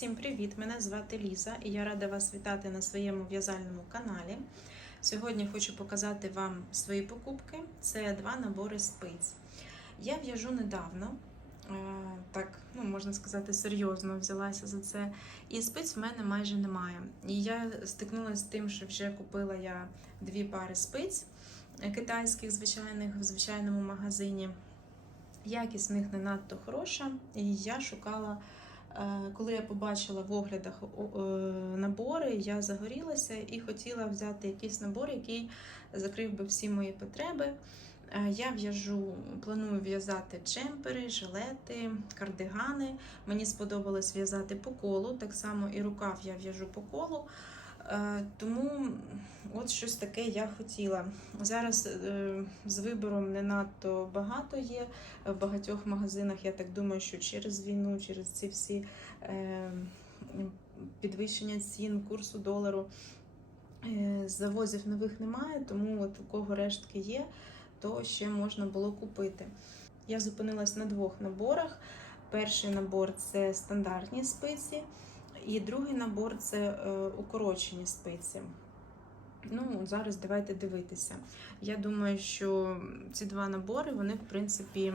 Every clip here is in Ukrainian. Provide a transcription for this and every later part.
Всім привіт! Мене звати Ліза і я рада вас вітати на своєму в'язальному каналі. Сьогодні хочу показати вам свої покупки. Це два набори спиць. Я в'яжу недавно, е, так ну, можна сказати, серйозно взялася за це. І спиць в мене майже немає. І я стикнулася з тим, що вже купила я дві пари спиць китайських, звичайних в звичайному магазині. Якість в них не надто хороша, і я шукала. Е, Коли я побачила в оглядах е, набори, я загорілася і хотіла взяти якийсь набор, який закрив би всі мої потреби. Е, Я в'яжу, планую в'язати джемпери, жилети, кардигани. Мені сподобалось в'язати по колу, так само і рукав я в'яжу по колу. Е, Тому от щось таке я хотіла. Зараз е, з вибором не надто багато є в багатьох магазинах. Я так думаю, що через війну, через ці всі е, підвищення цін, курсу долару. Завозів нових немає, тому от у кого рештки є, то ще можна було купити. Я зупинилась на двох наборах. Перший набор це стандартні спиці, і другий набор це е, укорочені спиці. Ну, зараз давайте дивитися. Я думаю, що ці два набори, вони, в принципі,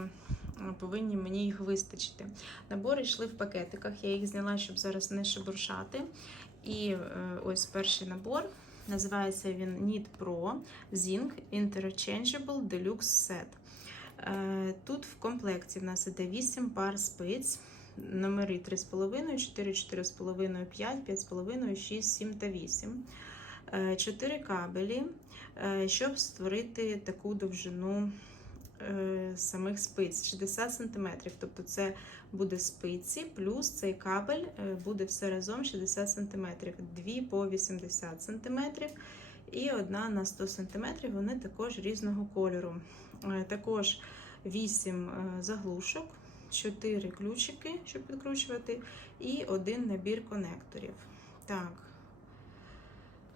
повинні мені їх вистачити. Набори йшли в пакетиках, я їх зняла, щоб зараз не шебуршати. І е, ось перший набор. Називається він Knit Pro Zinc Interchangeable Deluxe Set. Е, Тут в комплекті в нас іде 8 пар спиць, номери 3,5, 4, 4,5, 5, 5,5, 6, 7 та 8. 4 кабелі, е, щоб створити таку довжину е, самих спиць 60 см. Тобто це буде спиці, плюс цей кабель е, буде все разом 60 см, дві по 80 см і одна на 100 см. Вони також різного кольору. Е, Також 8 е, заглушок, 4 ключики, щоб підкручувати, і один набір конекторів. Так.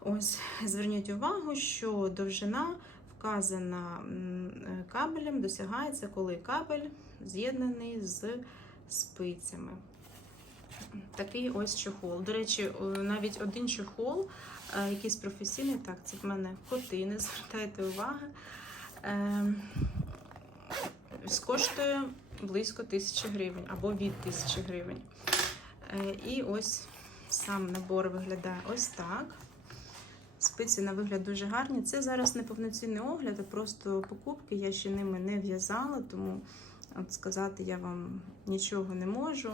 Ось зверніть увагу, що довжина вказана кабелем, досягається, коли кабель з'єднаний з спицями. Такий ось чохол. До речі, навіть один чохол, е, якийсь професійний, так, це в мене коти, не звертайте уваги. Е, коштує близько тисячі гривень або від тисячі гривень. Е, І ось сам набор виглядає ось так. Спиці на вигляд дуже гарні. Це зараз не повноцінний огляд, а просто покупки. Я ще ними не в'язала, тому от сказати я вам нічого не можу.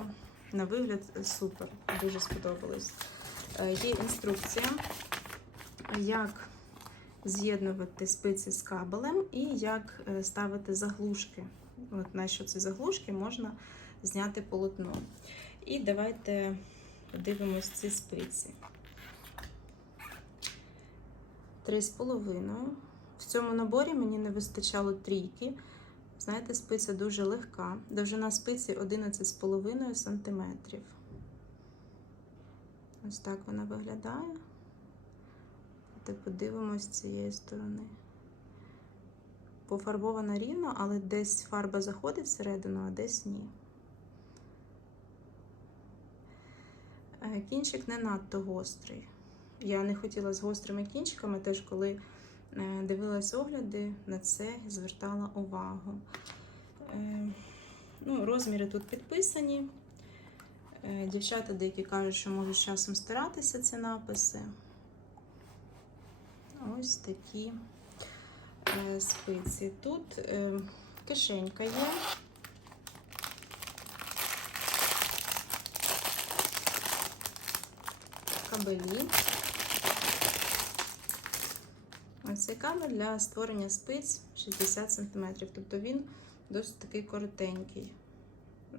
На вигляд супер, дуже сподобалось. Е, Є інструкція, як з'єднувати спиці з кабелем і як е, ставити заглушки. От на що ці заглушки можна зняти полотно. І давайте подивимось ці спиці. Три з половиною. В цьому наборі мені не вистачало трійки. Знаєте, спиця дуже легка. Довжина спиці 11,5 см. Ось так вона виглядає. Давайте подивимось з цієї сторони. Пофарбована рівно, але десь фарба заходить всередину, а десь ні. Е, Кінчик не надто гострий. Я не хотіла з гострими кінчиками, теж коли е, дивилась огляди, на це звертала увагу. Е, Ну, Розміри тут підписані. Дівчата деякі кажуть, що можуть часом старатися ці написи. Ось такі спиці. Тут е, кишенька є. Кабелі. Ось цей кабель для створення спиць 60 см. Тобто він досить такий коротенький.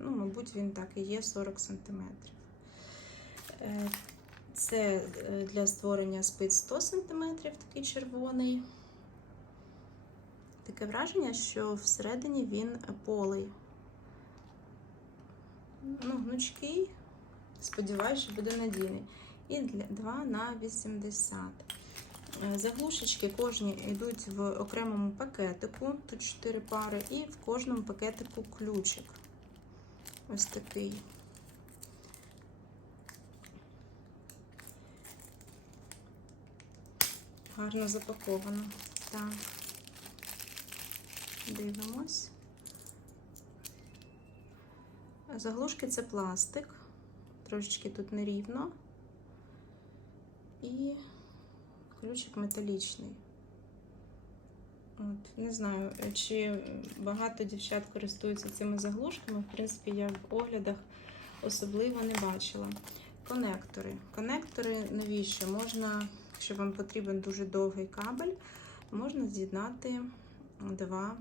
Ну, мабуть, він так і є 40 см. Е, Це е, для створення спиць 100 см, такий червоний. Таке враження, що всередині він полий. Ну, Гнучкий, сподіваюся, що буде надійний. І 2 на 80. Е, заглушечки кожні йдуть в окремому пакетику, тут 4 пари, і в кожному пакетику ключик. Ось такий. Гарно запаковано. Так. Дивимось. Заглушки це пластик. Трошечки тут нерівно. І ключик металічний. От, не знаю, чи багато дівчат користуються цими заглушками. В принципі, я в оглядах особливо не бачила. Конектори. Конектори навіщо? Можна, якщо вам потрібен дуже довгий кабель, можна з'єднати два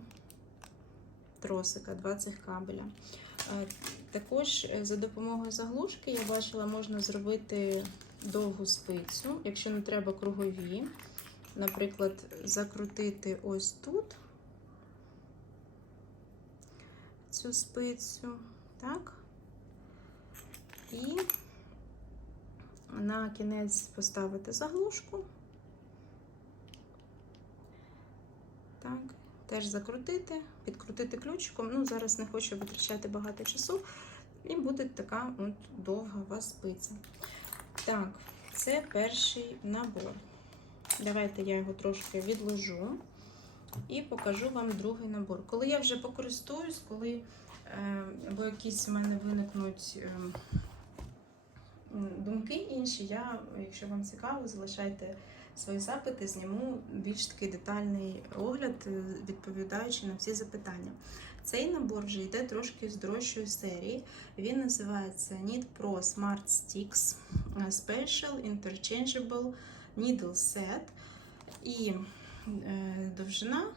тросика, два цих кабеля. Е, Також е, за допомогою заглушки я бачила, можна зробити довгу спицю, якщо не треба кругові. Наприклад, закрутити ось тут цю спицю, так, і на кінець поставити заглушку. Так, теж закрутити, підкрутити ключиком. Ну, зараз не хочу витрачати багато часу. І буде така от довга у вас спиця. Так, це перший набор. Давайте я його трошки відложу і покажу вам другий набор. Коли я вже покористуюсь, коли е, або якісь в мене виникнуть е, думки інші, я, якщо вам цікаво, залишайте свої запити, зніму більш такий детальний огляд, е, відповідаючи на всі запитання. Цей набор вже йде трошки з дорожчої серії. Він називається Need Pro Smart Sticks Special Interchangeable Needle Set. І е, довжина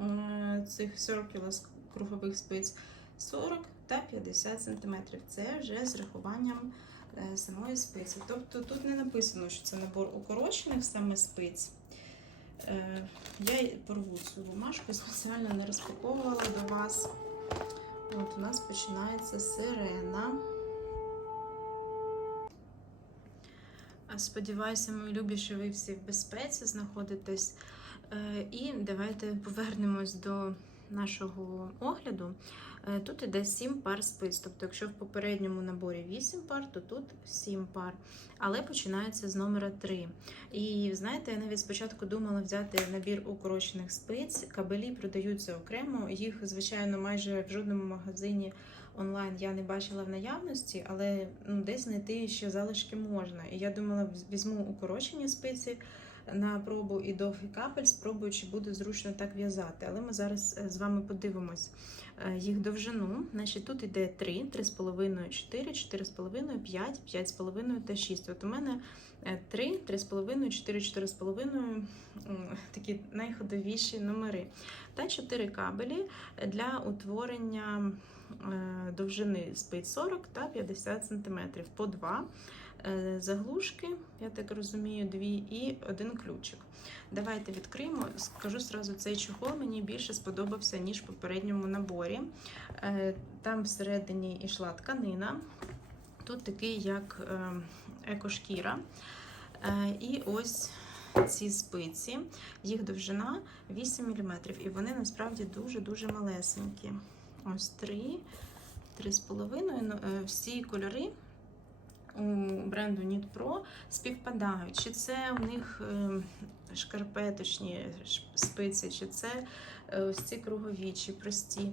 е, цих circulars кругових спиць 40 та 50 см. Це вже з рахуванням е, самої спиці. Тобто тут не написано, що це набор укорочених саме спиць. Е, я порву цю бумажку, спеціально не розпаковувала до вас. От у нас починається сирена. Сподіваюся, мої любі, що ви всі в безпеці знаходитесь. Е, І давайте повернемось до нашого огляду. Е, Тут іде 7 пар спиць. Тобто, якщо в попередньому наборі 8 пар, то тут 7 пар. Але починається з номера 3. І знаєте, я навіть спочатку думала взяти набір укорочених спиць. Кабелі продаються окремо. Їх, звичайно, майже в жодному магазині онлайн я не бачила в наявності, але ну, десь знайти ще залишки можна. І я думала, візьму укорочені спиці на пробу і довгий капель, спробую, чи буде зручно так в'язати. Але ми зараз е, з вами подивимось е, їх довжину. Значить, Тут іде 3, 3,5, 4, 4,5, 5, 5,5 та 6. От у мене 3, 3,5, 4, 4,5 такі найходовіші номери. Та 4 кабелі для утворення е, довжини спиць 40 та 50 см по 2 заглушки, я так розумію, дві і один ключик. Давайте відкриємо. Скажу зразу, цей чохол мені більше сподобався, ніж в попередньому наборі. Е, Там всередині йшла тканина. Тут такий, як е, екошкіра. Е, І ось ці спиці, їх довжина 8 мм. І вони насправді дуже-дуже малесенькі. Ось 3, 3,5. Всі кольори у бренду Knit співпадають. Чи це у них шкарпеточні спиці, чи це ось ці кругові, чи прості.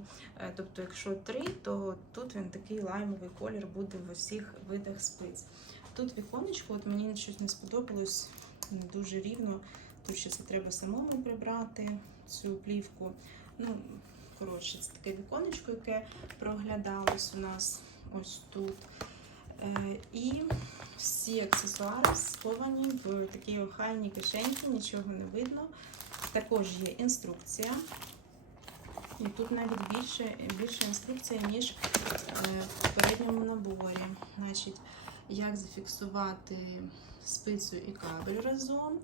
Тобто, якщо три, то тут він такий лаймовий колір буде в усіх видах спиць. Тут віконечко, от мені щось не сподобалось дуже рівно. Тут ще це треба самому прибрати цю плівку. Ну, коротше, це таке віконечко, яке проглядалось у нас ось тут. І всі аксесуари сховані в такій охайній кишеньці, нічого не видно. Також є інструкція. І тут навіть більше більше інструкція, ніж в попередньому наборі. Значить, як зафіксувати спицю і кабель разом,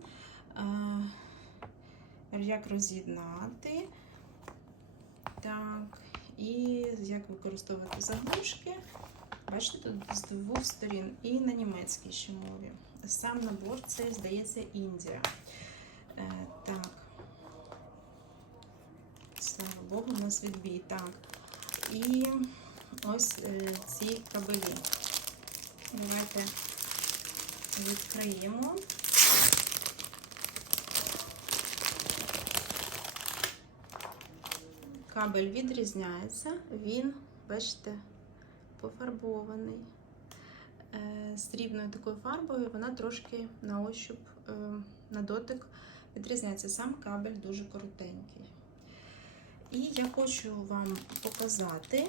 як роз'єднати, так, і як використовувати заглушки бачите, тут з двох сторін і на німецькій ще мові. Сам набор це, здається, Індія. Е, Так, слава Богу, у нас відбій. Так. І ось е, ці кабелі. Давайте відкриємо. Кабель відрізняється, він, бачите, пофарбований. Е, Срібною такою фарбою вона трошки на ощуп, е, на дотик відрізняється. Сам кабель дуже коротенький. І я хочу вам показати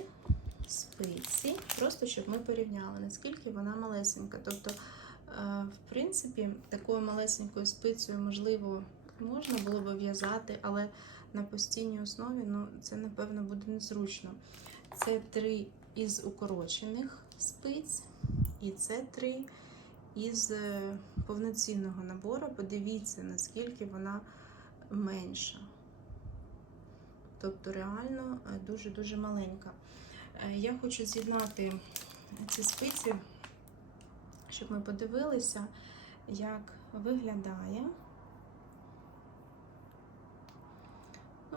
спиці, просто щоб ми порівняли, наскільки вона малесенька. Тобто, е, в принципі, такою малесенькою спицею, можливо, можна було би в'язати, але на постійній основі ну, це, напевно, буде незручно. Це три із укорочених спиць, і це три із е, повноцінного набору. Подивіться, наскільки вона менша. Тобто реально е, дуже-дуже маленька. Е, Я хочу з'єднати ці спиці, щоб ми подивилися, як виглядає.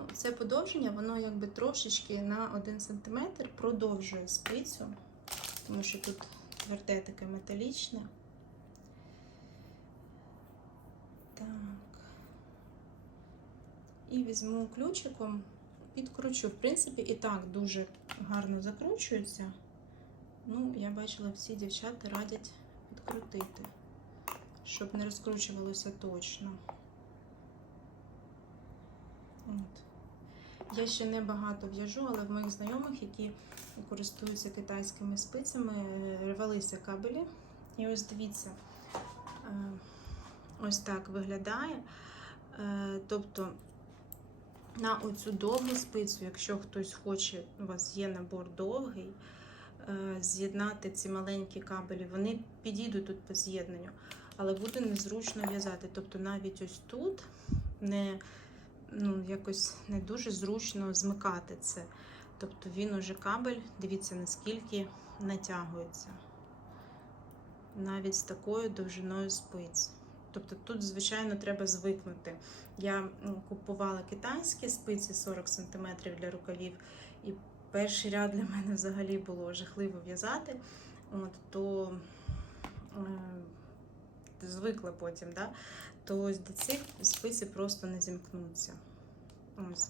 Ну, це подовження, воно якби трошечки на 1 см продовжує спицю, тому що тут тверде таке металічне. Так. І візьму ключиком, підкручу. В принципі, і так дуже гарно закручується. Ну, я бачила, всі дівчата радять підкрутити, щоб не розкручувалося точно. От. Я ще не багато в'яжу, але в моїх знайомих, які користуються китайськими спицями, е, рвалися кабелі. І ось дивіться, е, ось так виглядає. Е, Тобто на оцю довгу спицю, якщо хтось хоче, у вас є набор довгий, з'єднати ці маленькі кабелі, вони підійдуть тут по з'єднанню, але буде незручно в'язати. Тобто навіть ось тут не ну, якось не дуже зручно змикати це. Тобто він уже кабель, дивіться, наскільки натягується. Навіть з такою довжиною спиць. Тобто тут, звичайно, треба звикнути. Я купувала китайські спиці 40 см для рукавів, і перший ряд для мене взагалі було жахливо в'язати. То е, звикла потім, да? То ось до цих спиці просто не зімкнуться. Ось.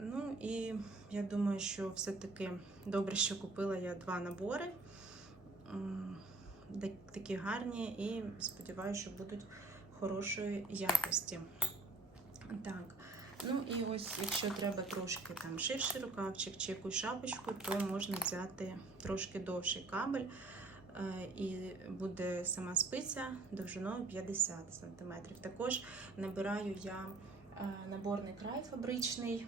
Ну і я думаю, що все-таки добре, що купила я два набори. Такі гарні, і сподіваюся, що будуть хорошої якості. Так. Ну і ось, якщо треба трошки там ширший рукавчик чи якусь шапочку, то можна взяти трошки довший кабель. Е, І буде сама спиця довжиною 50 см. Також набираю я е, наборний край фабричний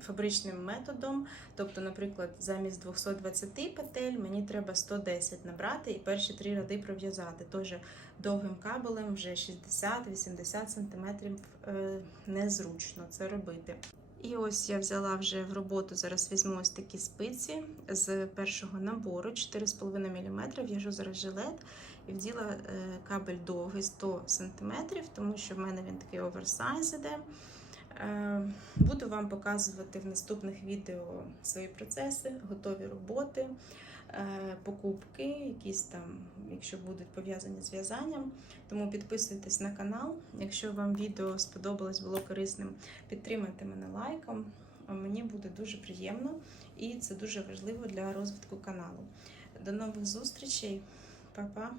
фабричним методом. Тобто, наприклад, замість 220 петель мені треба 110 набрати і перші три ряди пров'язати. Тож довгим кабелем вже 60-80 см е, незручно це робити. І ось я взяла вже в роботу, зараз візьму ось такі спиці з першого набору 4,5 мм. В'яжу зараз жилет і вділа е, кабель довгий 100 см, тому що в мене він такий оверсайз іде. Е, Буду вам показувати в наступних відео свої процеси, готові роботи, покупки, якісь там, якщо будуть пов'язані з в'язанням. Тому підписуйтесь на канал. Якщо вам відео сподобалось, було корисним, підтримайте мене лайком. Мені буде дуже приємно і це дуже важливо для розвитку каналу. До нових зустрічей, Па-па!